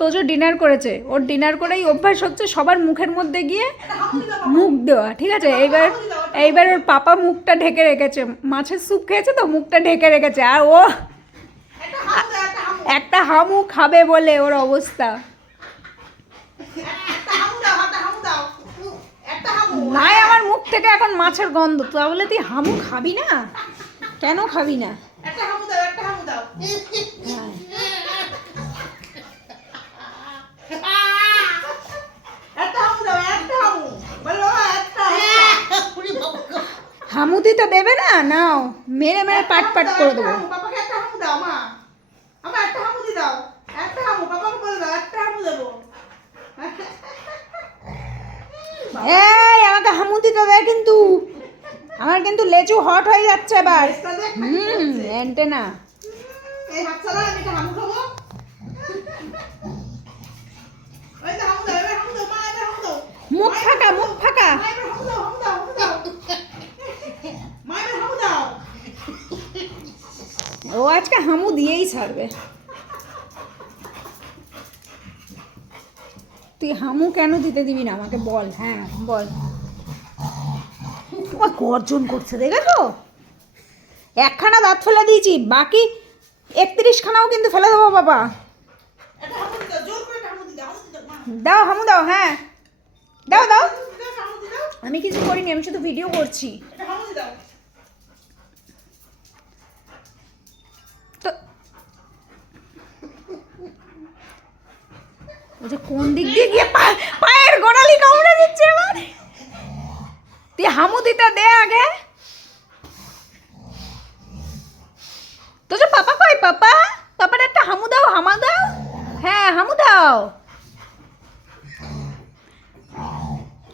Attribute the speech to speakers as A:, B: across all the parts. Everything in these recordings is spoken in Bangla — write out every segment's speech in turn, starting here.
A: তোজো ডিনার করেছে, ওর ডিনার করেই অভ্যাস হচ্ছে সবার মুখের মধ্যে গিয়ে মুখ দেওয়া, ঠিক আছে? এইবার এইবার ওর পাপা মুখটা ঢেকে রেখেছে, মাছের স্যুপ খেয়েছে তো মুখটা ঢেকে রেখেছে, আর ও
B: একটা হামু
A: খাবে বলে ওর অবস্থা। নাই আমার মুখ থেকে এখন মাছের গন্ধ, তাহলে তুই হামু খাবি না? কেন খাবি না?
B: একটা হামু দাও, একটা হামু দাও একটা হামু দাও একটা হামু বলো একটা একটা।
A: হামু দিতে দেবে না? নাও মেরে মেরে পাট পাট করে দেবো।
B: পাপাকে একটা হামু দাও মা। আমার একটা হামু দাও একটা হামু পাপাকে বলে দাও একটা হামু দেবো।
A: এই আমাকে হামু দিতে দেয় কিন্তু। আমার কিন্তু লেচু হট হয়ে যাচ্ছে এবার। হুম
B: এই হাত চালা আমি একটা খাব। তো
A: মুখ ফাঁকা মুখ ফাঁকা
B: মা এবার হামু দাও হামু দাও হামু দাও মা এবার হামু দাও
A: ও আজকে হামু দিয়েই ছাড়বে। তুই হামু কেন দিতে দিবি না? আমাকে বল হ্যাঁ বল। ও গর্জন করছে, দেখেছ? একখানা দাঁত ফেলে দিয়েছি, বাকি একত্রিশখানাও কিন্তু ফেলে দেবো, বাবা।
B: দাও হামু, দাও
A: হ্যাঁ। দাও দাও। আমি কিছু করিনি, আমি শুধু ভিডিও করছি। যে কোন দিক দিয়ে গিয়ে পায়ের গোড়ালি কামড়ে দিচ্ছে এবার তুই হামু দিতে দে আগে। তো পাপা কই, পাপা? পাপার একটা হামু দাও, হামা দাও। হ্যাঁ হামু দাও।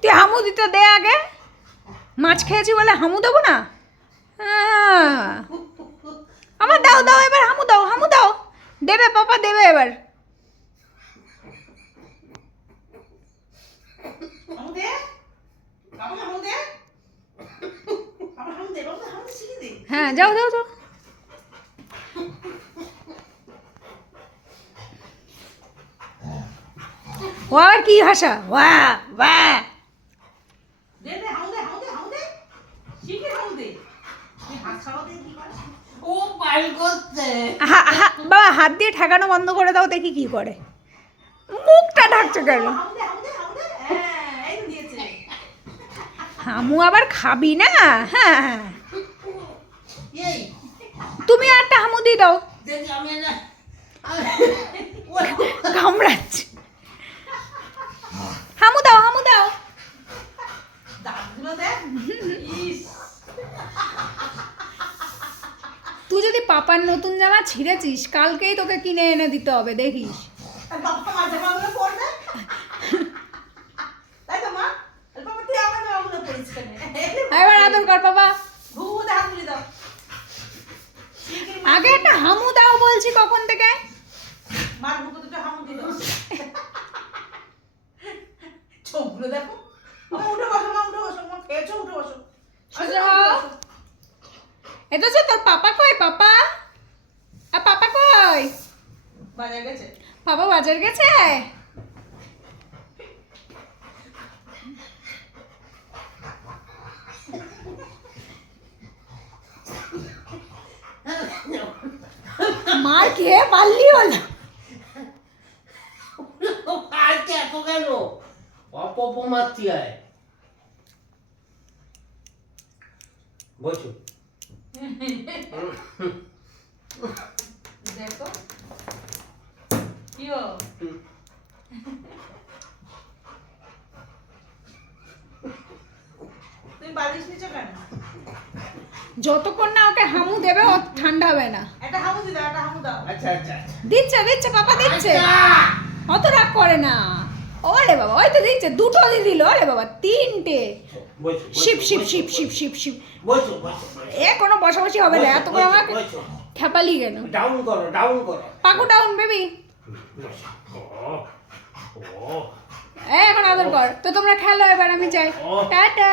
A: তুই হামু দিতে দে আগে। মাছ খেয়েছি বলে হামু দেবো না? হ্যাঁ। আমার দাও দাও, এবার হামু দাও হামু দাও। দেবে, পাপা, দেবে এবার
B: হামু দে বাবাকে হামু দে বাবা হামু দে বাবা হামু শিখে দে
A: হ্যাঁ যাও যাও যাও। ও আবার কি ভাষা? ওয়া ওয়া বাবা হাত দিয়ে ঠেকানো বন্ধ করে দাও দেখি কি করে। মুখটা ঢাকছে কেন?
B: হ্যাঁ
A: হামু আবার খাবি না? হ্যাঁ হ্যাঁ
C: এই
A: তুমি দাও। কামড়াচ্ছে। হামু দাও হামু দাও। তুই যদি পাপার নতুন জামা ছিঁড়েছিস কালকেই তোকে কিনে এনে দিতে হবে দেখিস। এবার আদর কর বাবা
B: ঘুঘু দে হাত তুলে দাও শিখে
A: আগে একটা হামু দাও বলছি কখন থেকে?
B: মার দুটো হামু দিল। চোখগুলো দেখো। উঠে বসো মা উঠে বসো মা খেয়েছো উঠে বসো।
A: এটা যে তোর পাপা কই পাপা? আর পাপা কই?
B: বাজার গেছে?
A: পাপা বাজার গেছে? মার খেয়ে পারলি হলো
C: আজকে এত মারছি আয়
B: দেখো। কিও তুমি বালিশ নিচ্ছ কেন?
A: যতক্ষণ না ওকে হামু দেবে ও ঠান্ডা হবে না।
B: একটা হামু দি দাও একটা হামু দাও।
C: আচ্ছা আচ্ছা আচ্ছা।
A: দিচ্ছে দিচ্ছে পাপা দিচ্ছে।
C: আচ্ছা।
A: অত রাগ করে না। ওরে বাবা ওই তো দিচ্ছে দুটো দিয়ে দিল ওরে বাবা তিনটে।
C: বসো
A: শিব শিব শিব শিব শিব শিব
C: বসো বসো
A: এ কোনো বসাবসি হবে না এত করে আমাকে খেপালি কেন?
C: ডাউন করো ডাউন করো।
A: পাকু ডাউন বেবি। এখন আদর কর। তো তোমরা খেলো এবার আমি যাই। টাটা।